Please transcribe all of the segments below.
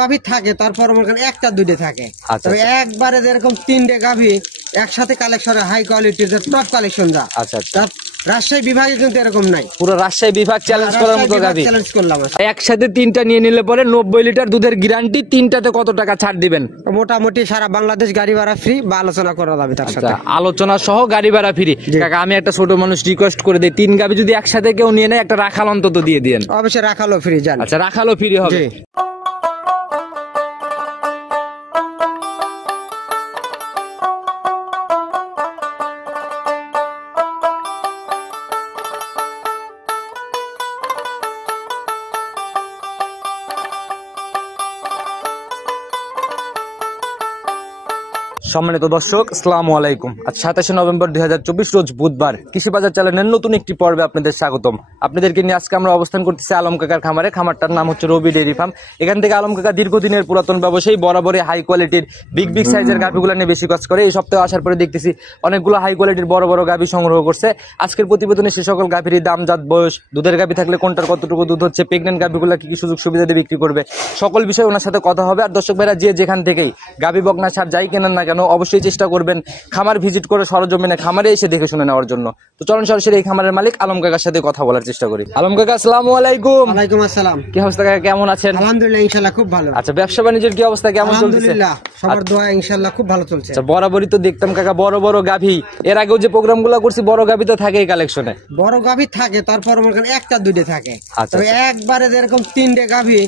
গাভী থাকে, তারপর একটা দুইটা থাকে। আচ্ছা, তবে একবারে যেরকম 3টে গাভী একসাথে কালেকশন, হাই কোয়ালিটির টপ কালেকশন যা। আচ্ছা আচ্ছা, রাজশাহী বিভাগে কিন্তু এরকম নাই। পুরো রাজশাহী বিভাগ চ্যালেঞ্জ করার মতো গাভী। চ্যালেঞ্জ করলাম একসাথে 3টা নিয়ে নিলে পরে 90 লিটার দুধের গ্যারান্টি। 3টাতে কত টাকা ছাড় দিবেন? মোটামুটি সারা বাংলাদেশ গাড়ি ভাড়া ফ্রি বা আলোচনা করা যাবে তার সাথে। আলোচনা সহ গাড়ি ভাড়া ফ্রি। কাকা আমি একটা ছোট মানুষ রিকোয়েস্ট করে দেই, 3 গাভী যদি একসাথে কেউ নিয়ে নেয় একটা রাখাল অন্তত দিয়ে দিয়েন। অবশ্যই রাখালো ফ্রি জান। আচ্ছা, রাখালো ফ্রি হবে। সম্মানিত দর্শক, আসসালামু আলাইকুম। আজ 27 নভেম্বর 2024 রোজ বুধবার। কৃষি বাজার চ্যানেলের নতুন একটি পর্বে আপনাদের স্বাগতম। আপনাদেরকে নিয়ে আজকে আমরা অবস্থান করতেছি আলম কাকার খামারে। খামারটার নাম হচ্ছে রবি ডেইরি ফার্ম। এখান থেকে আলম কাকা দীর্ঘদিনের পুরাতন ব্যবসায়ী, বরাবরই হাই কোয়ালিটির বিগ সাইজের গাভীগুলো নিয়ে বেশি কাজ করে। এই সপ্তাহে আসার পরে দেখতেছি অনেকগুলো হাই কোয়ালিটির বড় বড় গাভী সংগ্রহ করছে। আজকের প্রতিবেদনে সে সকল গাভীর দাম, জাত, বয়স, দুধের গাভী থাকলে কোনটার কতটুকু দুধ হচ্ছে, প্রেগনেন্ট গাভীগুলো কি কি সুযোগ সুবিধা দিয়ে বিক্রি করবে, সকল বিষয়ে ওনার সাথে কথা হবে। আর দর্শক ভাইরা যে যেখান থেকেই গাভী, বকনা, সার যাই কেনেন না কেন অবশ্যই চেষ্টা করবেন খামার ভিজিট করে সরজমিনে খামারে এসে দেখে শুনে নেওয়ার জন্য। তো চলুন সরাসরি এই খামারের মালিক আলম কাকার সাথে কথা বলার চেষ্টা করি। আলম কাকা, আসসালামু আলাইকুম। ওয়ালাইকুম আসসালাম। কি অবস্থা কাকা, কেমন আছেন? আলহামদুলিল্লাহ, ইনশাআল্লাহ খুব ভালো। আচ্ছা, ব্যবসা বাণিজ্যের কি অবস্থা, কেমন চলছে? আলহামদুলিল্লাহ, সবার দোয়া ইনশাআল্লাহ খুব ভালো চলছে। আচ্ছা, বরাবরই তো দেখতাম কাকা বড় বড় গাভী। এর আগেও যে প্রোগ্রামগুলো করছি বড় গাভী তো থাকেই কালেকশনে। বড় গাভী থাকে, তারপর একটা দুইটা থাকে। আচ্ছা, তবে একবারে যেরকম 3টে গাভী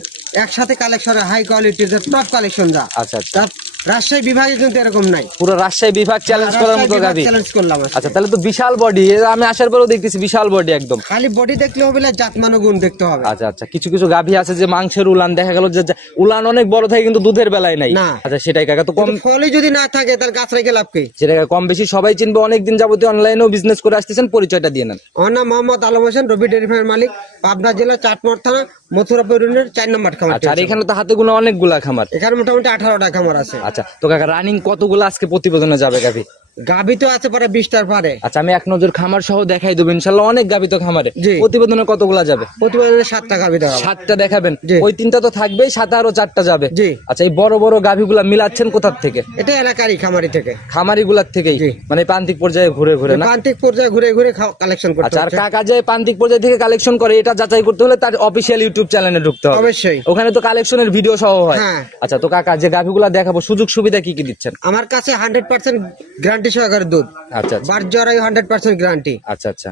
একসাথে কালেকশন, হাই কোয়ালিটির টপ কালেকশন যা। আচ্ছা আচ্ছা, রাজশাহী বিভাগে কিন্তু এরকম নাই। পুরো রাজশাহী বিভাগ চ্যালেঞ্জ করার মতো গাভী। চ্যালেঞ্জ করলাম। আচ্ছা, তাহলে তো বিশাল বডি। আমি আসার পরেও দেখতেছি বিশাল বডি একদম। খালি বডি দেখলে হবে না, জাতমান গুণ দেখতে হবে। আচ্ছা আচ্ছা, কিছু কিছু গাভী আছে যে মাংসের উলান দেখা গেল যে উলান অনেক বড় থাকে কিন্তু দুধের বেলায় নাই। না। আচ্ছা, সেটাই কাকা। তো কম ফলে যদি না থাকে তাহলে গাছ রেখে লাভ কি? সেটা কম বেশি সবাই চিনবে। অনেকদিন যাবতীয় অনলাইনেও বিজনেস করে আসতেছেন, পরিচয়টা দিয়ে নেন। আমার নাম মোহাম্মদ আলম হোসেন, রবি ডেইরি ফার্মের মালিক, পাবনা জেলা চাটমোহর থানা, মথুরাপুর ইউনিয়নের 4 নম্বর খামার। আচ্ছা, আর এখানে তো হাতে গোনা অনেকগুলা খামার। এখানে মোটামুটি 18টা খামার আছে। আচ্ছা, তো কাকা রানিং কতগুলো আজকে প্রতিবেদনে যাবে গাভী? গাভী তো আছে প্রায় 20টার পারে। আচ্ছা, আমি এক নজর খামার সহ দেখাই দেবো ইনশাল্লাহ। অনেক গাভী তো খামারে। জি। প্রতিবেদনে কতগুলা যাবে? প্রতিবেদনে 7টা গাভী দেওয়া হবে। 7টা দেখাবেন? জি। ওই 3টা তো থাকবেই, সাথে আরো 4টা যাবে। জি। আচ্ছা, এই বড় বড় গাভীগুলা মিলাচ্ছেন কোথার থেকে? এটা এলাকারই খামারি থেকে। খামারি গুলার থেকেই? জি। মানে প্রান্তিক পর্যায়ে ঘুরে ঘুরে না? প্রান্তিক পর্যায়ে ঘুরে ঘুরে কালেকশন করতে আচ্ছা, আর হচ্ছে। কাকা যে প্রান্তিক পর্যায় থেকে কালেকশন করে এটা যাচাই করতে হলে তার অফিসিয়াল ইউটিউব চ্যানেলে ঢুকতে হবে। অবশ্যই। ওখানে তো কালেকশনের ভিডিও সহ হয়। হ্যাঁ। আচ্ছা, তো কাকা যে গাভীগুলা দেখাবো সুযোগ সুবিধা কি কি দিচ্ছেন? আমার কাছে 100% গ্যারান্টি সহকারে দুধ। আচ্ছা আচ্ছা, বার জরাই 100% গ্যারান্টি। আচ্ছা আচ্ছা,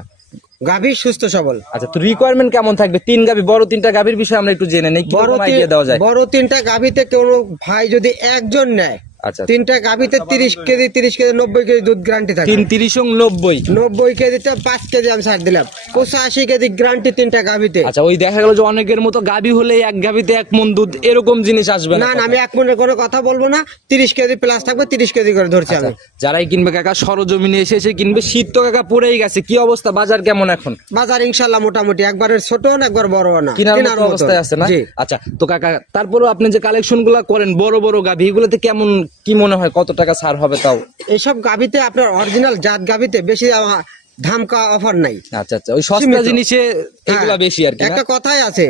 গাভী সুস্থ সবল। আচ্ছা। তো রিকোয়ারমেন্ট কেমন থাকবে? 3 গাভী, বড় 3টা গাভীর বিষয়ে আমরা একটু জেনে নেই, কি রকম আইডিয়া দেওয়া যায়? বড় 3টা গাভীতে কোনো ভাই যদি একজন নেয়, আচ্ছা, 3টা গাভীতে 30 কেজি 90 কেজি দুধ গ্যারান্টি থাকে। 3 30 90 90 কেজিতে 5 কেজি আমি ছাড় দিলাম। 85 কেজি গ্যারান্টি 3টা গাভীতে। আচ্ছা, ওই দেখা গেল যে অনেকের মতো গাভী হলে এক গাভীতে 1 মণ দুধ, এরকম জিনিস আসবে না না, আমি 1 মণের কোনো কথা বলবো না। 30 কেজি প্লাস থাকবে, 30 কেজি করে ধরছি আমি। যারাই কিনবে কাকা সরজমিনে এসে এসে কিনবে। শীত তো কাকা পড়েই গেছে, কি অবস্থা, বাজার কেমন এখন? বাজার ইনশাআল্লাহ মোটামুটি, একবারে ছোট না একবার বড় না, কেনার মতো অবস্থায় আছে না? আচ্ছা, তো কাকা তারপরেও আপনি যে কালেকশন গুলা করেন বড় বড় গাভী, এগুলোতে কেমন কি মনে হয়, কত টাকা ছাড় হবে তাও? এইসব গাভীতে আপনার অরিজিনাল জাত গাভীতে বেশি ধামকা অফার নাই। আচ্ছা আচ্ছা, ওই সস্তা জিনিসে এগুলা বেশি আর কি। একটা কথাই আছে,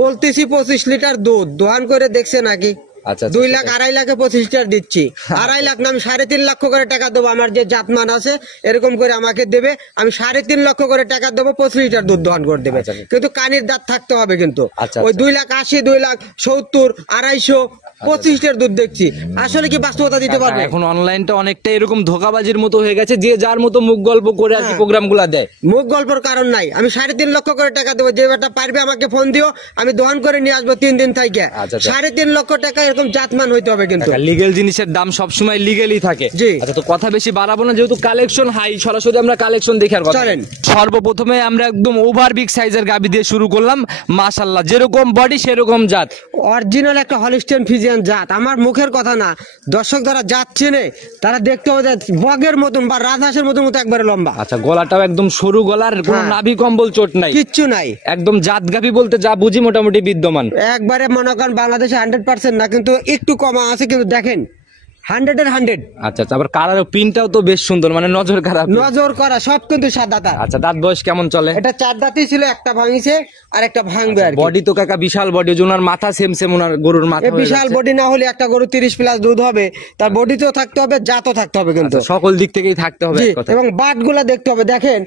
বলতেছি 25 লিটার দুধ দোহান করে দেখছে নাকি? আচ্ছা, 2 লাখ 2.5 লাখে 25 লিটার দিচ্ছি। 2.5 লাখ না, আমি 3.5 লক্ষ করে টাকা দেবো। আমার যে জাতমান আছে এরকম করে আমাকে দেবে, আমি 3.5 লক্ষ করে টাকা দেবো, 25 লিটার দুধ দোহান করে দেবে। কিন্তু কানির দাঁত থাকতে হবে কিন্তু। ওই 2 লাখ 80, 2 লাখ 70, 250, 25 লিটার দুধ দেখছি। আসলে কি বাস্তবতা দিতে পারবে? এখন অনলাইনটা অনেকটা এরকম ধোকাবাজির মতো হয়ে গেছে, যে যার মতো মুখ গল্প করে আর কি প্রোগ্রাম গুলা দেয়। মুখ গল্পের কারণ নাই। আমি 3.5 লক্ষ করে টাকা দেবো, যে বেটা পারবে আমাকে ফোন দিও, আমি দোহান করে নিয়ে আসবো 3 দিন থেকে। 3.5 লক্ষ টাকা এরকম জাতমান হইতে হবে কিন্তু। লিগেল জিনিসের দাম সবসময় লিগেলই থাকে। জি। আচ্ছা, তো কথা বেশি বাড়াবো না, যেহেতু কালেকশন হাই, সরাসরি আমরা কালেকশন দেখার কথা। চলেন। সর্বপ্রথমে আমরা একদম ওভার বিগ সাইজের গাভী দিয়ে শুরু করলাম। মাশাআল্লাহ, যেরকম বডি সেরকম জাত। অরিজিনাল একটা হলিস্টিয়ান ফ্রিজিয়ান জাত। আমার মুখের কথা না, দর্শক যারা জাত চেনে তারা দেখতে হবে বগের মতন বা রাজহাঁসের মতন একবারে লম্বা। আচ্ছা, গলাটাও একদম সরু গলার, কোনো নাভি কম্বল চোট নাই, কিচ্ছু নাই। একদম জাত গাভী বলতে যা বুঝি মোটামুটি বিদ্যমান। একবারে মনে করেন বাংলাদেশে 100% না, কিন্তু একটু কমা আছে। কিন্তু দেখেন 100-এর 100 আচ্ছা আচ্ছা, আবার কালার প্রিন্টটাও তো বেশ সুন্দর, মানে নজর কাড়া print। নজর করা সব কিন্তু সাদা তার। আচ্ছা, দাঁত বয়স কেমন চলে? এটা 4 দাঁতই ছিল, একটা ভাঙিছে আর একটা ভাঙবে আর কি। বডি তো কাকা বিশাল বডি, ওনার মাথা সেম সেম ওনার গরুর মাথা এই হয়ে বিশাল যাচ্ছে। বডি না হলে একটা গরু 30+ দুধ হবে, তার বডিতেও থাকতে হবে, জাতও থাকতে হবে কিন্তু। আচ্ছা, সকল দিক থেকেই থাকতে হবে জি, এক কথা। এবং বাটগুলা দেখতে হবে। দেখেন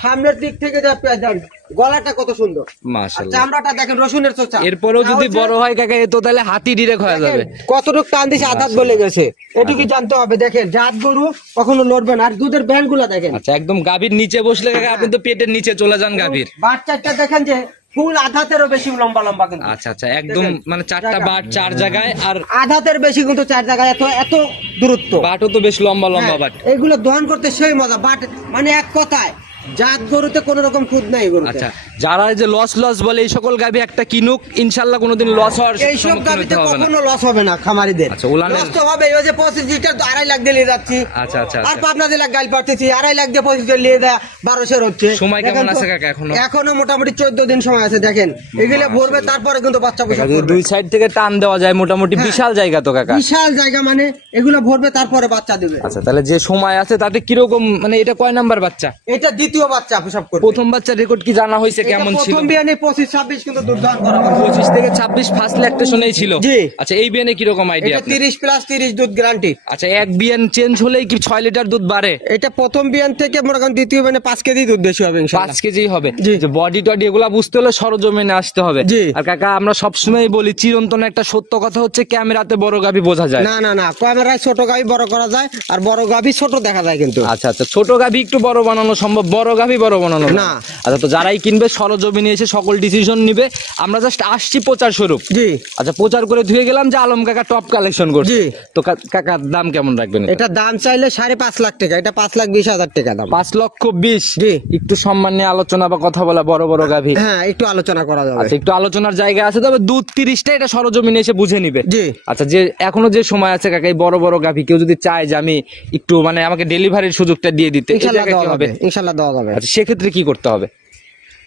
সামনের দিক থেকে যা পেঁয়াজ দেন, গলাটা কত সুন্দর, আর মাশাআল্লাহ। চামড়াটা দেখেন রসুনের চোচা। এরপরেও যদি বড় হয় কাকা, এ তো তাহলে হাতি ডিরেক্ট হয়ে যাবে। কতটুকু টান দিছে, আধাত বলে গেছে, এটুকু জানতে হবে। দেখেন জাত গরু কখনো লড়বে না। আর দুধের ব্যান্ড গুলা দেখেন, আচ্ছা, একদম গাভীর নিচে বসলে কাকা আপনি তো পেটের নিচে চলে যান গাভীর। বাচ্চাটা দেখেন যে ফুল আধাতেরও বেশি লম্বা লম্বা কিন্তু। আচ্ছা আচ্ছা, একদম মানে 4টা বাট 4 জায়গায়, আর আধাতের বেশি কিন্তু 4 জায়গায়, এত এত দূরত্ব। বাটও তো বেশ লম্বা লম্বা বাট। হ্যাঁ, এগুলো দহন করতে সেই মজা। বাট মানে এক কথায় জাত গরুতে কোন রকম খুদ নাই গরুতে। আচ্ছা, যারা এই যে লস বলে এই সকল গাভী একটা কিনুক, ইনশাআল্লাহ কোনোদিন লস হওয়ার এইসব সম্মুখীন গাবিতে হতে হবে না। কখনো লস হবে না খামারিদের। আচ্ছা, উলানের- লস তো হবে। ওই যে 25 লিটার 2.5 লাখ দিয়ে নিয়ে যাচ্ছি, আচ্ছা আচ্ছা আর আচ্ছা। পাবনা জেলা গাইল পাঠাচ্ছি 2.5 লাখ দিয়ে 25 লিটার নিয়ে দেয় 1200 হচ্ছে। সময় কেমন দেখেন তো, আছে কাকা এখনো? এখনো মোটামুটি 14 দিন সময় আছে। দেখেন এগুলো ভরবে, তারপরে কিন্তু বাচ্চা কাকা, প্রসব যদি করবে। দুই সাইড থেকে টান দেওয়া যায় মোটামুটি হ্যাঁ। বিশাল জায়গা তো কাকা। বিশাল জায়গা, মানে এগুলো ভরবে তারপরে বাচ্চা দেবে। আচ্ছা, তাহলে যে সময় আছে তাতে কিরকম, মানে এটা কয় নাম্বার বাচ্চা? এটা দ্বিতীয় বাচ্চা প্রসব করবে। প্রথম বাচ্চার রেকর্ড কি জানা হয়েছে কেমন ছিল? প্রথম বিয়ানে 25-26 কিন্তু দুধ দহন করা হবে। 25 থেকে 26 ফার্স্ট ল্যাকটেশনেই ছিল। জি। আচ্ছা, এই বিয়ানে কিরকম আইডিয়া এটা 30+30 দুধ গ্যারান্টি। আচ্ছা, এক বিয়ান চেঞ্জ হলেই কি 6 লিটার দুধ বাড়ে? এটা প্রথম বিয়ান থেকে মনে করেন দ্বিতীয় বিয়ানে 5 কেজি দুধ বেশি হবে ইনশাআল্লাহ। 5 কেজি হবে। জি। যে বডি টডি এগুলা বুঝতে হলে সরজমিনে আসতে হবে। জি। আর কাকা, আমরা সবসময় বলি চিরন্তন একটা সত্য কথা হচ্ছে, ক্যামেরাতে বড় গাভী বোঝা যায়। না না না, ক্যামেরায় ছোট গাভী বড় করা যায়, আর বড় গাভী ছোট দেখা যায় কিন্তু। আচ্ছা আচ্ছা, ছোট গাভী একটু বড় বানানো সম্ভব, বড় গাভী বড় বানানো না। আচ্ছা, তো যারাই কিনবে সরজমিনে এসে সকল ডিসিশন নিবে। আমরা জাস্ট আসছি প্রচার স্বরূপ। জি। আচ্ছা, প্রচার করে ধুয়ে গেলাম যে আলম কাকা টপ কালেকশন করছে। জি। তো কাকার দাম কেমন রাখবেন? এটা দাম চাইলে 5.5 লাখ টাকা, এটা 5,20,000 টাকা দাম। 5,20,000। জি। একটু সম্মান নিয়ে আলোচনা বা কথা বলা, বড় বড় গাভী। হ্যাঁ, একটু আলোচনা করা যাবে। আচ্ছা, একটু আলোচনার জায়গা আছে, তবে দুধ 30টা, এটা সরজমিনে এসে বুঝে নিবে। জি। আচ্ছা, যে এখনো যে সময় আছে কাকা, এই বড় বড় গাভী কেউ যদি চায় যে আমি একটু মানে আমাকে ডেলিভারির সুযোগটা দিয়ে দিতে, এই ইনশাআল্লাহ জায়গায় কি দেওয়া হবে? যাবে, ইনশাআল্লাহ দেওয়া যাবে। আচ্ছা, সেক্ষেত্রে কি করতে হবে?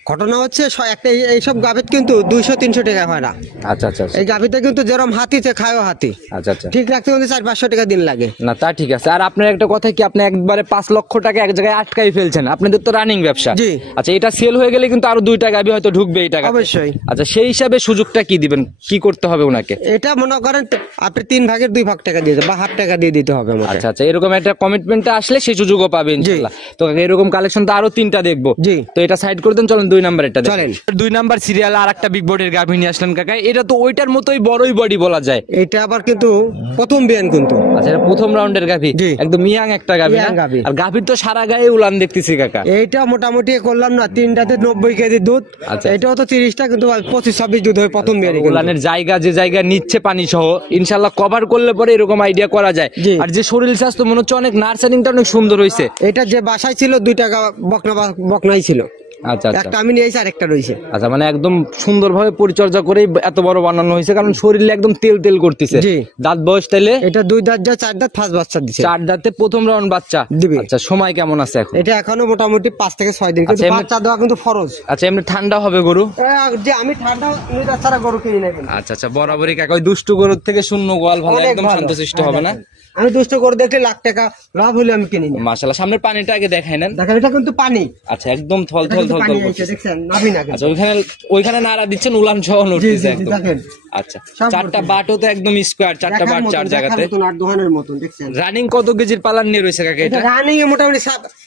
ঘটনা হচ্ছে একটা এইসব গাভীত কিন্তু 200-300 টাকা হয় না। আচ্ছা আচ্ছা আচ্ছা এই গাভীতে কিন্তু যেরকম হাতিতে খায়ও হাতি, আচ্ছা আচ্ছা। ঠিক রাখতে কিন্তু 400-500 টাকা দিন লাগে। না, তা ঠিক আছে। আর আপনার একটা কথা কি, আপনি একবারে 5 লক্ষ টাকা এক জায়গায় আটকাই ফেলছেন, আপনাদের তো রানিং ব্যবসা। জি। আচ্ছা, এটা সেল হয়ে গেলে কিন্তু আরো 2টা গাভী হয়তো ঢুকবে এই টাকা। অবশ্যই। আচ্ছা, সেই হিসাবে সুযোগটা কি দিবেন, কি করতে হবে ওনাকে? এটা মনে করেন আপনি 3 ভাগের 2 ভাগ টাকা দিয়ে বা হাফ টাকা দিয়ে দিতে হবে আমাকে। আচ্ছা আচ্ছা, এরকম একটা কমিটমেন্টটা আসলে সেই সুযোগও পাবে ইনশাআল্লাহ। তো এরকম কালেকশন তো আরো 3টা দেখবো। জি। তো এটা সাইড করে দেন, চলেন 2 নাম্বারটা দেখেন। চলেন। 2 নাম্বার সিরিয়াল আর একটা বিগ বডির গাভী নিয়ে আসলেন কাকা। এটা তো ওইটার মতোই বড়ই বডি বলা যায়। এটা আবার কিন্তু প্রথম বিয়ান কিন্তু। আচ্ছা, এটা প্রথম রাউন্ডের গাভী, জি। একদম ইয়াং একটা গাভী না? Young গাভী। আর গাভীর তো সারা গায়ে উলান দেখতেছি কাকা। এইটা মোটামুটি করলাম না, 3টাতে 90 কেজি দুধ। আচ্ছা। এটাও তো 30টা, কিন্তু 25-26 দুধ হয় প্রথম বিয়ানে। উলানের জায়গা যে জায়গা নিচ্ছে পানি সহ, ইনশাআল্লাহ কভার করলে পরে এরকম আইডিয়া করা যায়। জি। আর যে শরীর স্বাস্থ্য মনে হচ্ছে অনেক, নার্সারিংটা অনেক সুন্দর হয়েছে। এটা যে বাসায় ছিল 2 টাকা বকনাই ছিল, আচ্ছা আচ্ছা একটা আমি নিয়েছি আর একটা রয়েছে। আচ্ছা, মানে একদম সুন্দরভাবে পরিচর্যা করে এত বড় বানানো হয়েছে, কারণ শরীরে একদম তেল তেল করতেছে। জি। দাঁত বয়স তাইলে এটা 2 দাঁত যা 4 দাঁত ফার্স্ট বাচ্চা দিছে। 4 দাঁতে প্রথম রাউন্ড বাচ্চা দিবে। আচ্ছা, সময় কেমন আছে এখন? এটা এখনো মোটামুটি 5 থেকে 6 দিন, কিন্তু আচ্ছা, এমনি- বাচ্চা দেওয়া কিন্তু ফরজ। আচ্ছা, এমনি ঠান্ডা হবে গরু? যে আমি ঠান্ডা নিয়ে ছাড়া গরু কিনি না কিন্তু। আচ্ছা আচ্ছা, বরাবরই কাকা ওই দুষ্টু গরুর থেকে শূন্য গোয়াল ভালো, অনেক একদম ভালো। শান্তশিষ্ট হবে না? আমি দুষ্ট করে দেখলে লাখ টাকা লাভ হলে আমি কিনি না। মাশাআল্লাহ, সামনের পানিটা আগে দেখাই নেন। দেখেন এটা কিন্তু পানি, আচ্ছা, একদম থল এটা থল কিন্তু থল পানি থল আইছে, করতেছে। দেখছেন নাবি না কিন্তু। আচ্ছা, ওইখানে নাড়া দিচ্ছেন, উলান সহ জি, নড়তেছে জি, একদম। দেখেন। আচ্ছা, সব 4টা নড়তেছে। বাটও তো একদম স্কোয়ার, 4টা বাট 4 জায়গাতে। আর দোকানের মতন দেখছেন। রানিং কত কেজির পালান নিয়ে রয়েছে কাকা এটা এটা? রানিং এ মোটামুটি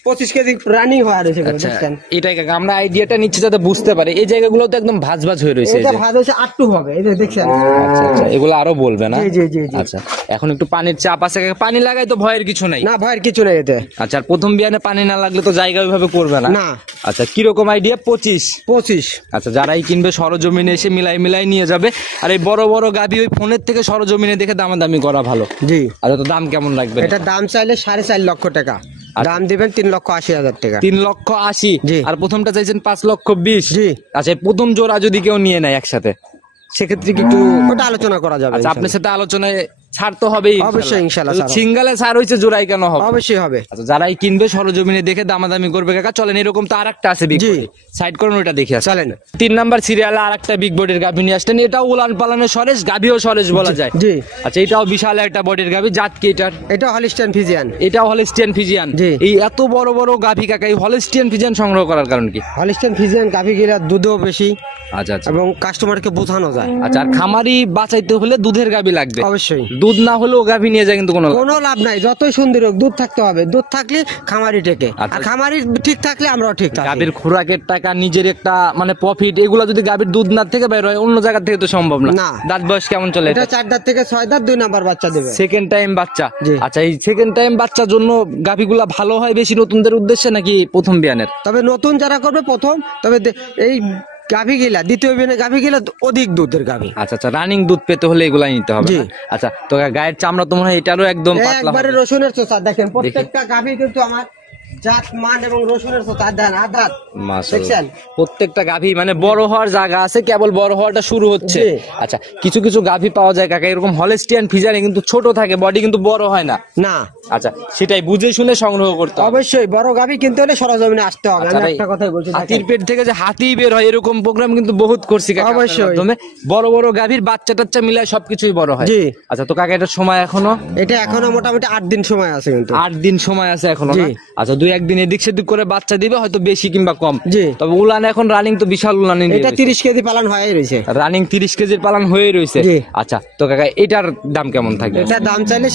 25 কেজি রানিং হয় আর এসে আচ্ছা, দেখছেন। এটাই কাকা আমরা আইডিয়াটা নিচ্ছি যাতে বুঝতে পারে। এই জায়গাগুলো তো একদম ভাজ ভাজ হয়ে রয়েছে। এটা ভাজ হচ্ছে 8 হবে, এই যে দেখছেন। আচ্ছা আচ্ছা, এগুলো আরো বলবে না? জি, জি, জি, জি। আচ্ছা, এখন একটু পানির চাপ আছে কাকা, পানি লাগাই তো ভয়ের কিছু নাই। না ভয়ের কিছু নেই এতে। আচ্ছা, আর প্রথম বিয়ানে পানি না লাগলে তো জায়গা ওইভাবে করবে না? না। আচ্ছা, কিরকম আইডিয়া? 25। আচ্ছা, যারাই কিনবে সরজমিনে এসে মিলাই নিয়ে যাবে। আর এই বড় বড় গাভী ওই ফোনের থেকে সরজমিনে দেখে দামাদামি করা ভালো। জি। আচ্ছা, তো দাম কেমন লাগবে? এটা দাম চাইলে 4.5 লক্ষ টাকা, দাম দিবেন 3,80,000 টাকা। 3,80,000। জি। আর প্রথমটা চাইছেন 5,20,000। জি। আচ্ছা, এই প্রথম জোড়া যদি কেউ নিয়ে নেয় একসাথে, সেক্ষেত্রে কি একটু ওটা আলোচনা করা যাবে। আচ্ছা, আপনার সাথে আলোচনায় ছাড় তো হবেই অবশ্যই ইনশাআল্লাহ ছাড় হবে। সিঙ্গেলে ছাড় হয়েছে, জোড়াই কেন হবে? অবশ্যই হবে। আচ্ছা, যারাই কিনবে সরজমিনে দেখে দামাদামি করবে কাকা। চলেন, এরকম তো আরেকটা আছে বিগ জি। বডি, সাইড করুন, ওটা দেখি আসি। চলেন। 3 নাম্বার সিরিয়ালে আরেকটা বিগ বডির গাভী নিয়ে আসলেন। এটাও উলান পালানের সরেস, গাভীও সরেস বলা যায়। জি। আচ্ছা, এটাও বিশাল একটা বডির গাভী। জাত কি এটার? এটা হলিস্টাইন ফিজিয়ান। এটাও হলিস্টিয়ান ফিজিয়ান। জি। এই এত বড় বড় গাভী কাকা, এই হলিস্টিয়ান ফিজিয়ান সংগ্রহ করার কারণ কি? হলিস্টাইন ফিজিয়ান গাভী গিলা দুধও বেশি আচ্ছা আচ্ছা এবং কাস্টমারকে বোঝানো যায়। আচ্ছা, আর খামারি বাঁচাইতে হলে দুধের গাভী লাগবে। অবশ্যই। দুধ না হলেও গাভী নিয়ে যায় কিন্তু কোনো লাভ। কোনো লাভ নাই, যতই সুন্দর হোক দুধ থাকতে হবে। দুধ থাকলে খামারি টেকে, আচ্ছা। আর খামারি ঠিক থাকলে আমরাও ঠিক থাকি। গাভীর খোরাকের টাকা, নিজের একটা মানে প্রফিট, এগুলো যদি গাভীর দুধ না থেকে বের হয় অন্য জায়গা থেকে তো সম্ভব না। না। দাঁত বয়স কেমন চলে এটা 4 দাঁত থেকে 6 দাঁত, 2 নাম্বার বাচ্চা দেবে। সেকেন্ড টাইম বাচ্চা? জি। আচ্ছা, এই সেকেন্ড টাইম বাচ্চার জন্য গাভীগুলা ভালো হয় বেশি নতুনদের উদ্দেশ্যে নাকি প্রথম বিয়ানের? তবে নতুন যারা করবে প্রথম, তবে এই গাভী গিলা দ্বিতীয় বিয়ানে গাভী গিলা অধিক দুধের গাভী। আচ্ছা আচ্ছা, রানিং দুধ পেতে হলে এগুলাই নিতে হবে জি। না? আচ্ছা, তো গায়ের চামড়া তো মনে হয় এটারও একদম পাতলা একবারে হবে। রসুনের চোচা দেখেন, প্রত্যেকটা গাভী কিন্তু আমার জাত মান এবং রসুনের চোচা দেন আদাত দেখছেন। প্রত্যেকটা গাভী মানে বড় হওয়ার জায়গা আছে, কেবল বড় হওয়াটা শুরু হচ্ছে। জি। আচ্ছা, কিছু কিছু গাভী পাওয়া যায় কাকা এরকম হলিস্টিয়ান ফিজিয়ানে কিন্তু ছোট থাকে, বডি কিন্তু বড় হয় না। না, আচ্ছা, সেটাই বুঝে শুনে সংগ্রহ করতে হবে। অবশ্যই বড় গাভী কিনতে হলে সরজমিনে আসতে হবে। আচ্ছা আমি ভাই, একটা কথাই বলছি, হাতির পেট থেকে যে হাতি বের হয় এরকম প্রোগ্রাম কিন্তু বহুত করছি কাকা আপনার অবশ্যই। মাধ্যমে। বড় বড় গাভীর বাচ্চা টাচ্চা মিলায় সবকিছুই বড় হয়। জি। আচ্ছা, তো কাকা এটার সময় এখনো এটা এখনো মোটামুটি 8 দিন সময় আছে কিন্তু। 8 দিন সময় আছে এখনো না? জি। আচ্ছা, 2-1 দিন এদিক সেদিক করে বাচ্চা দিবে, হয়তো বেশি কিংবা কম। জি। তবে উলান এখন রানিং তো বিশাল উলানি এটা 30 কেজি পালন হয়ে রয়েছে। রানিং 30 কেজির পালন হয়ে রয়েছে। জি। আচ্ছা, তো কাকা এটার দাম কেমন থাকবে? এটা দাম চাইলে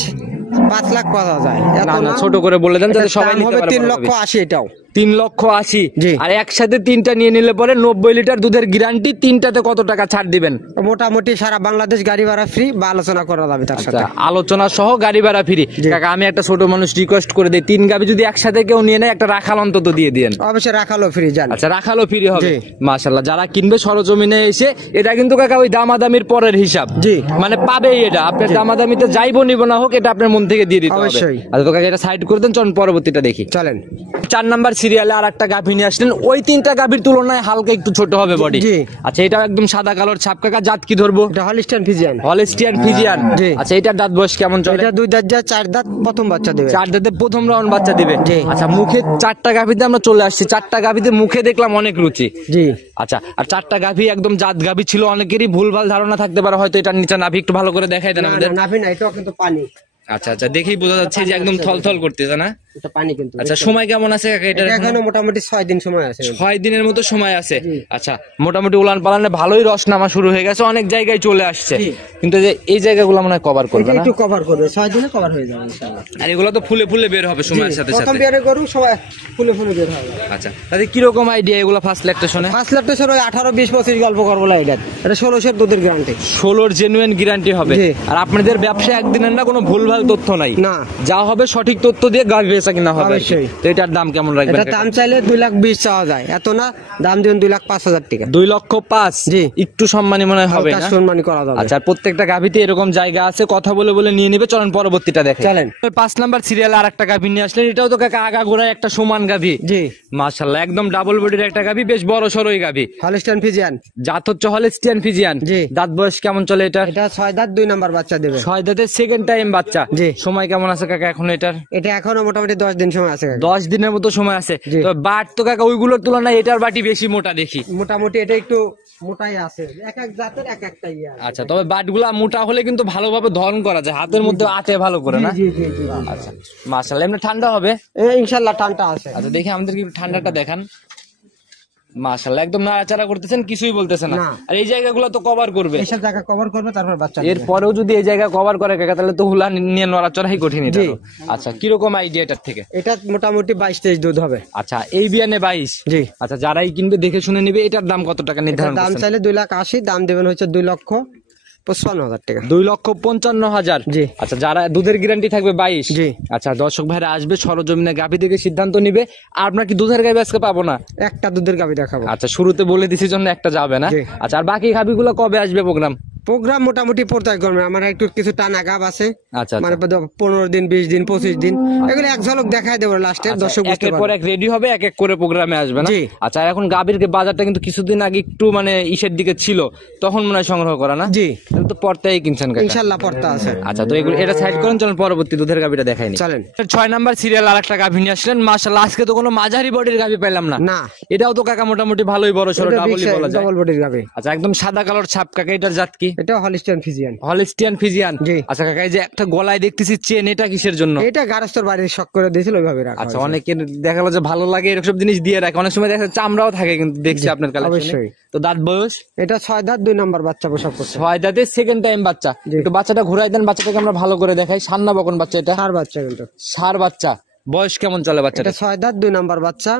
5 লাখ পাওয়া যায়। এত না না, না, ছোট করে বলে দেন যাতে এটার সবাই দাম নিতে হবে পারে। 3,80,000 এটাও। 3,80,000। জি। আর একসাথে 3টা নিয়ে নিলে পরে 90 লিটার দুধের গ্যারান্টি। 3টাতে কত টাকা ছাড় দিবেন? মোটামুটি সারা বাংলাদেশ গাড়ি ভাড়া ফ্রি বা আলোচনা করা যাবে তার সাথে। আচ্ছা, আলোচনা সহ গাড়ি ভাড়া ফ্রি। জি। কাকা, আমি একটা ছোট মানুষ রিকোয়েস্ট করে দেই, 3 গাভি যদি একসাথে কেউ নিয়ে নেয় একটা রাখাল অন্তত দিয়ে দিয়েন। অবশ্যই রাখালো ফ্রি জান। আচ্ছা, রাখালও ফ্রি হবে। জি। মাশাআল্লাহ, যারা কিনবে সরজমিনে এসে, এটা কিন্তু কাকা ওই দামাদামির পরের হিসাব। জি। মানে পাবেই এটা, আপনার দামাদামিতে যাইবো নিব না হোক, এটা আপনার মন থেকে দিয়ে দিতে হবে। অবশ্যই। আচ্ছা, তো কাকা এটা সাইড করে দেন, চলুন পরবর্তীটা দেখি। চলেন। 4 নাম্বার সিরিয়ালে আর একটা গাভী নিয়ে আসলেন। ওই 3টা গাভীর তুলনায় হালকা একটু ছোট হবে বডি। জি। আচ্ছা, এটা একদম সাদা কালোর ছাপ কাকা। জাত কি ধরবো? এটা হলিস্টাইন ফিজিয়ান। Holstein Friesian. জি। আচ্ছা, এটার দাঁত বয়স কেমন চলে? এটা 2 দাঁত যা 4 দাঁত প্রথম বাচ্চা দেবে। 4 দাঁতে প্রথম রাউন্ড বাচ্চা দিবে। জি। আচ্ছা, মুখে 4টা গাভীতে আমরা চলে আসছি। 4টা গাভীতে মুখে দেখলাম অনেক রুচি। জি। আচ্ছা, আর 4টা গাভী একদম জাত গাভী ছিল। অনেকেরই ভুলভাল ধারণা থাকতে পারে, হয়তো এটার নিচে নাভি একটু ভালো করে দেখাই দেন না আমাদের। না, নাভি না, এটাও কিন্তু পানি। আচ্ছা আচ্ছা, দেখেই বোঝা যাচ্ছে যে একদম থলথল করতেছে না? এটা পানি কিন্তু। আচ্ছা, সময় কেমন আছে কাকা এটার? এটা এখনো মোটামুটি 6 দিন সময় আছে। 6 দিনের মতো সময় আছে। জি। আচ্ছা, মোটামুটি উলান পালানে ভালোই রস নামা শুরু হয়ে গেছে, অনেক জায়গায় চলে আসছে। জি। কিন্তু যে এই জায়গাগুলো মনে হয় কভার করবে এটা না। একটু কভার করবে, 6 দিনে কভার হয়ে যাবে ইনশাআল্লাহ। আর এগুলো তো ফুলে ফুলে বের হবে সময়ের সাথে প্রথম সাথে। বিয়ারে গরু সবাই ফুলে ফুলে বের হবে। আচ্ছা, তাহলে কিরকম আইডিয়া এগুলো ফার্স্ট ল্যাকটেশনে? 5 লাখ টাকা ওই 18, 20, 25 গল্প করবো না। এটা 1600 দুধের গ্যারান্টি। 16 জেনুইন গ্যারান্টি হবে। জি। আর আপনাদের ব্যবসা একদিনের না, কোনো ভুলভাল তথ্য নাই। না। যা হবে সঠিক তথ্য দিয়ে গাভী বেচা কিনা হবে আর কি। অবশ্যই। তো এটার দাম কেমন রাখবেন এটা কাকা? দাম চাইলে 2,20,000 চাওয়া যায়, এত না। দাম দিবেন 2,05,000 টাকা। 2,05,000। জি। একটু সম্মানী মনে হয় হবে হালকা না? সম্মানী করা যাবে। আচ্ছা, আর প্রত্যেকটা গাভীতে এরকম জায়গা আছে, কথা বলে বলে নিয়ে নিবে। চলেন পরবর্তীটা দেখেন। চলেন। 5 নাম্বার সিরিয়ালে আর একটা গাভী নিয়ে আসলেন। এটাও তো কাকা আগা গোড়ায় একটা সমান গাভী। জি। মাশাআল্লাহ, একদম ডাবল বডির একটা গাভী, বেশ বড় সরই গাভী। Holstein Friesian. জাত হচ্ছে হলিস্টিয়ান ফিজিয়ান। জি। দাঁত বয়স কেমন চলে এটার? এটা 6 দাঁত 2 নাম্বার বাচ্চা দেবে। 6 দাঁতে সেকেন্ড টাইম বাচ্চা। জি। সময় কেমন আছে কাকা এখন এটার? এটা এখনো মোটামুটি 10 দিন সময় আছে কাকা। 10 দিনের মতো সময় আছে। জি। তো বাট তো কাকা ওইগুলোর তুলনায় এটার বাটি বেশি মোটা দেখি। মোটামুটি এটা একটু মোটাই আছে, এক এক জাতের এক একটা ইয়ে আছে। আচ্ছা, তবে বাটগুলা মোটা হলে কিন্তু ভালোভাবে ধরন করা যায়, হাতের মধ্যে আতে ভালো করে না? জি জি জি। আচ্ছা, মাশাআল্লাহ, এমনি ঠান্ডা হবে? ইনশাআল্লাহ ঠান্ডা আছে। আচ্ছা, দেখি আমাদেরকে একটু ঠান্ডাটা দেখান। মাশাআল্লাহ, একদম নাড়াচাড়া করতেছেন, কিছুই বলতেছেন না। না। আর এই জায়গাগুলো তো কভার করবে। এইসব জায়গা কভার করবে, তারপর বাচ্চা দেবে। এরপরেও যদি এই জায়গা কভার করে কাকা, তাহলে তো হুলা নিয়ে নড়াচড়াই কঠিন এটা জি। তো। আচ্ছা, কিরকম আইডিয়া এটার থেকে? এটা মোটামুটি 22-23 দুধ হবে। আচ্ছা, এই বিয়ানে 22। জি। আচ্ছা, যারাই কিনবে দেখে শুনে নিবে। এটার দাম কত টাকা নির্ধারণ দাম করছেন? চাইলে 2,80,000, দাম দেবেন হচ্ছে 2,55,000 টাকা। 2,55,000। জি। আচ্ছা, যারা দুধের গ্যারান্টি থাকবে 22। জি। আচ্ছা, দর্শক ভাইরা আসবে সরজমিনে গাভী থেকে সিদ্ধান্ত নিবে। আর আপনার কি দুধের গাভী আজকে পাবো না? একটা দুধের গাভী দেখাবো। আচ্ছা, শুরুতে বলে দিছি জন্য একটা যাবে না। জি। আচ্ছা, আর বাকি গাভীগুলো কবে আসবে প্রোগ্রাম? প্রোগ্রাম মোটামুটি প্রত্যেক গরমে আমার একটু কিছু টানা গাব আছে, আচ্ছা মানে 15 দিন 20 দিন 25 দিন, এগুলো এক ঝলক দেখায় দেবো লাস্টে, দর্শক বুঝতে একের পর পারবে। এক রেডি হবে, এক এক করে প্রোগ্রামে আসবে না? জি। আচ্ছা, এখন গাভীর বাজারটা কিন্তু কিছুদিন আগে একটু মানে ইসের দিকে ছিল, তখন মনে হয় সংগ্রহ করা না? জি, তাহলে তো পর্তাই কিনছেন কাকা। ইনশাল্লাহ পড়তা আছে। আচ্ছা, তো এগুলো এটা সাইড করেন, চলুন পরবর্তী দুধের গাভীটা দেখাইনি। চলেন। 6 নাম্বার সিরিয়াল আরেকটা গাভী নিয়ে আসলেন, মাশাআল্লাহ। আজকে তো কোনো মাঝারি বডির গাভী পেলাম না। না, এটাও তো কাকা মোটামুটি ভালোই বড় সরো, ডাবলই বলা যায়। ডবল বডির গাবে। আচ্ছা, একদম সাদা কালোর ছাপ কাকা, এটার জাত কি? এটা হলিস্টিয়ান ফিজিয়ান। Holstein Friesian. জি। আচ্ছা কাকা, এই যে একটা গলায় দেখতেছি চেন, এটা কিসের জন্য? এটা গারস্থর বাইরে শক করে দিয়েছিল, ওইভাবে রাখা আচ্ছা, হয়েছে। অনেকের দেখা গেলো যে ভালো লাগে এরকম জিনিস দিয়ে রাখে, অনেক সময় দেখা যাচ্ছে চামড়াও থাকে, কিন্তু দেখছি আপনার কালেকশনে। অবশ্যই। তো দাঁত বয়স? এটা 6 দাঁত 2 নাম্বার বাচ্চা প্রসব করছে। 6 দাঁতে সেকেন্ড টাইম বাচ্চা। জি। একটু বাচ্চাটা ঘুরাই দেন, বাচ্চাটাকে আমরা ভালো করে দেখাই। সার না বকন বাচ্চা এটা? সার বাচ্চা কিন্তু। সার বাচ্চা। বয়স কেমন চলে বাচ্চাটা? এটা 6 দাঁত 2 নাম্বার বাচ্চা,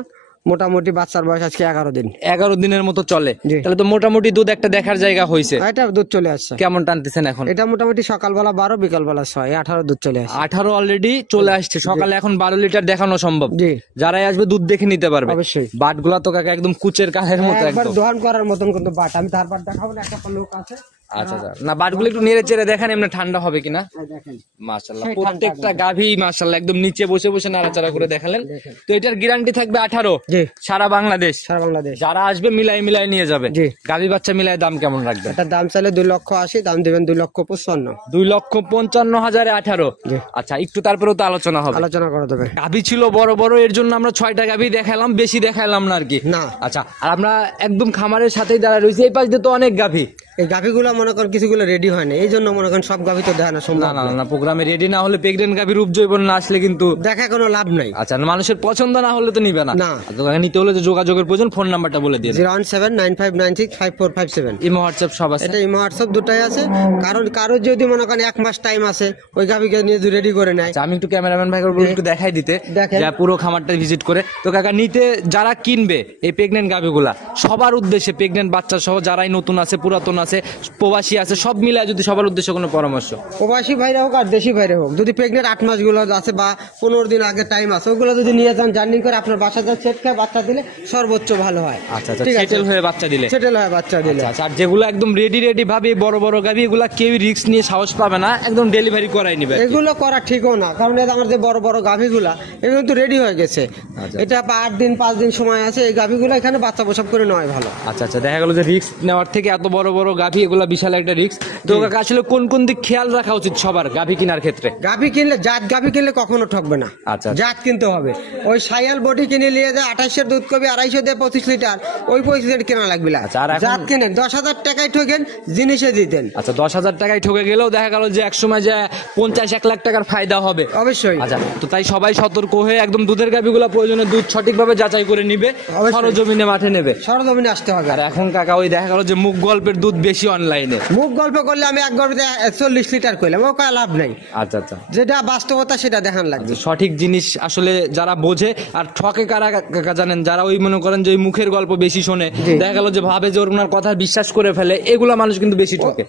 মোটামুটি বাচ্চার বয়স আজকে 11 দিন। 11 দিনের মতো চলে। জি। তাহলে তো মোটামুটি দুধ একটা দেখার জায়গা হয়েছে। এটা দুধ চলে আসছে। কেমন টানতেছেন এখন? এটা মোটামুটি সকালবেলা 12, বিকালবেলা 6, 18 দুধ চলে আসছে। 18 অলরেডি চলে আসছে। সকালে এখন 12 লিটার দেখানো সম্ভব। জি, যারাই আসবে দুধ দেখে নিতে পারবে। অবশ্যই। বাটগুলা তো কাকা একদম কুচের কাঠের মতো একবার একদম। দোহান করার মতন কিন্তু বাট, আমি তারপর দেখাবো না, একটা লোক আছে। আচ্ছা আচ্ছা, না বাটগুলো একটু নেড়ে চেড়ে দেখেন এমনি ঠান্ডা হবে কিনা। এই দেখেন, মাশাআল্লাহ, সেই প্রত্যেকটা গাভী মাশাআল্লাহ একদম নিচে বসে বসে নাড়াচাড়া করে দেখালেন। তো এটার গ্যারান্টি থাকবে 18 জি, সারা বাংলাদেশ। সারা বাংলাদেশ। যারা আসবে মিলাই মিলাই নিয়ে যাবে। জি। গাভী বাচ্চা মিলাই দাম কেমন রাখবেন? এটার দাম চাইলে 2,80,000, দাম দিবেন 2,55,000। 2,55,000 18। জি। আচ্ছা, একটু তারপরেও তো আলোচনা হবে। আলোচনা করে দেবে। গাভী ছিল বড় বড়, এর জন্য আমরা 6টা গাভী দেখালাম, বেশি দেখালাম না আর কি। না। আচ্ছা, আর আমরা একদম খামারের সাথেই দাঁড়ায় রয়েছি, এই পাশ দিয়ে তো অনেক গাভী। এই গাভিগুলো মনে করেন কিছুগুলো রেডি হয় না, এই জন্য মনে করেন সব গাভি তো দেখানো না সম্ভব না না। না, প্রোগ্রামে রেডি না হলে প্রেগনেন্ট গাভী রূপ জৈবন না আসলে কিন্তু দেখা কোনো লাভ নাই। আচ্ছা, মানুষের পছন্দ না হলে তো নিবে না। না। তো নিতে হলে যে যোগাযোগের প্রয়োজন, ফোন নাম্বারটা বলে দিয়ে। 01795965457। ইমো হোয়াটসঅ্যাপ সব আছে। এটা ইমো হোয়াটসঅ্যাপ দুটাই আছে। কারণ কারো যদি মনে করেন 1 মাস টাইম আছে, ওই গাভিকে নিয়ে যদি রেডি করে নেয়। আচ্ছা, আমি একটু ক্যামেরাম্যান ভাই বলবো একটু দেখাই দিতে, দেখেন। যা পুরো খামারটা ভিজিট করে। তো কাকা, নিতে যারা কিনবে এই প্রেগনেন্ট গাভীগুলা, সবার উদ্দেশ্যে, প্রেগনেন্ট বাচ্চা সহ যারাই নতুন আছে, পুরাতন আছে, প্রবাসী আছে, সব মিলায় যদি সবার উদ্দেশ্যে কোনো পরামর্শ? প্রবাসী ভাইরা হোক আর দেশি ভাইরা হোক, যদি প্রেগনেন্ট 8 মাস গুলো আছে বা 15 দিন আগে টাইম আছে, ওগুলো যদি নিয়ে যান, জার্নি করে আপনার বাসাতে সেট খায় বাচ্চা দিলে সর্বোচ্চ ভালো হয়। আচ্ছা আচ্ছা, ঠিক আছে, সেটেল হয়ে বাচ্চা দিলে। সেটেল হয় বাচ্চা দিলে। আচ্ছা, আর যেগুলো একদম রেডি রেডি ভাবে বড় বড় গাভী, এগুলা কেউ রিস্ক নিয়ে সাহস পাবে না, একদম ডেলিভারি করাই নিবে। এগুলো করা ঠিকও না, কারণ এটা আমার যে বড় বড় গাভিগুলা এগুলো তো রেডি হয়ে গেছে। আচ্ছা। এটা 8 দিন 5 দিন সময় আছে, এই গাভিগুলো এখানে বাচ্চা প্রসব করে নেওয়াই ভালো। আচ্ছা আচ্ছা, দেখা গেল যে রিস্ক নেওয়ার থেকে এত বড় বড় গাভী, এগুলা বিশাল একটা রিস্ক। তো কাকা, আসলে কোন কোন দিক খেয়াল রাখা উচিত সবার গাভী কেনার ক্ষেত্রে? গাভি কিনলে, জাত গাভি কিনলে কখনো ঠকবে না। আচ্ছা। জাত কিনতে হবে। ওই সায়াল বডি কিনে নিয়ে যায় 28 দুধ কবি 250 দিয়ে 25 লিটার, ওই 25 লিটার কেনা লাগবে না। আচ্ছা, আর এখন- জাত কিনেন 10,000 টাকায় ঠকেন, জিনিসে দিতেন। আচ্ছা, 10,000 টাকায় ঠকে গেলেও দেখা গেল যে এক সময় যে 50-1 লাখ টাকার ফায়দা হবে। অবশ্যই। আচ্ছা, তো তাই সবাই সতর্ক হয়ে একদম দুধের গাভীগুলো প্রয়োজনে দুধ সঠিকভাবে যাচাই করে নিবে, অবশ্যই। সরজমিনে মাঠে নেবে। সরজমিনে আসতে হবে। আর এখন কাকা ওই দেখা গেল যে মুখ গল্পের দুধ বেশি অনলাইনে। মুখ গল্প করলে আমি এক গল্পে 40 লিটার করলাম, ও কাজ লাভ নাই। আচ্ছা আচ্ছা, যেটা বাস্তবতা সেটা দেখান লাগবে। সঠিক জিনিস আসলে যারা বোঝে। আর ঠকে কারা কাকা জানেন? যারা ওই মনে করেন যে ওই মুখের গল্প বেশি শোনে, জি। দেখা গেল যে ভাবে যে ওনার কথা বিশ্বাস করে ফেলে, এগুলা মানুষ কিন্তু বেশি ঠকে।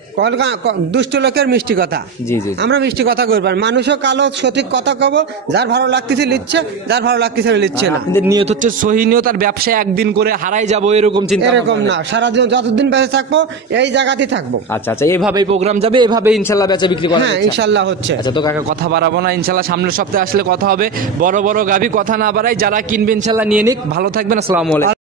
দুষ্ট লোকের মিষ্টি কথা। জি জি। আমরা মিষ্টি কথা করবেন, মানুষও কালো সঠিক কথা কব, যার ভালো লাগতেছে লিখছে, যার ভালো লাগতেছে লিখছে না। আপনাদের নিয়ত হচ্ছে সহি নিয়ত, আর ব্যবসায় একদিন করে হারাই যাবো এরকম চিন্তা এরকম ভাবনা না, সারা জীবন যতদিন বেঁচে থাকবো এই জায়গাতেই থাকবো। আচ্ছা আচ্ছা, এইভাবেই প্রোগ্রাম যাবে, এভাবে ইনশাল্লাহ বেচা বিক্রি করা হ্যাঁ, যাচ্ছে। ইনশাল্লাহ হচ্ছে। আচ্ছা, তো কাকা কথা বাড়াবো না, ইনশাল্লাহ সামনের সপ্তাহে আসলে কথা হবে। বড় বড় গাভী কথা না বাড়াই, যারা কিনবে ইনশাল্লাহ নিয়ে নিক। ভালো থাকবেন, আসসালামু আলাইকুম।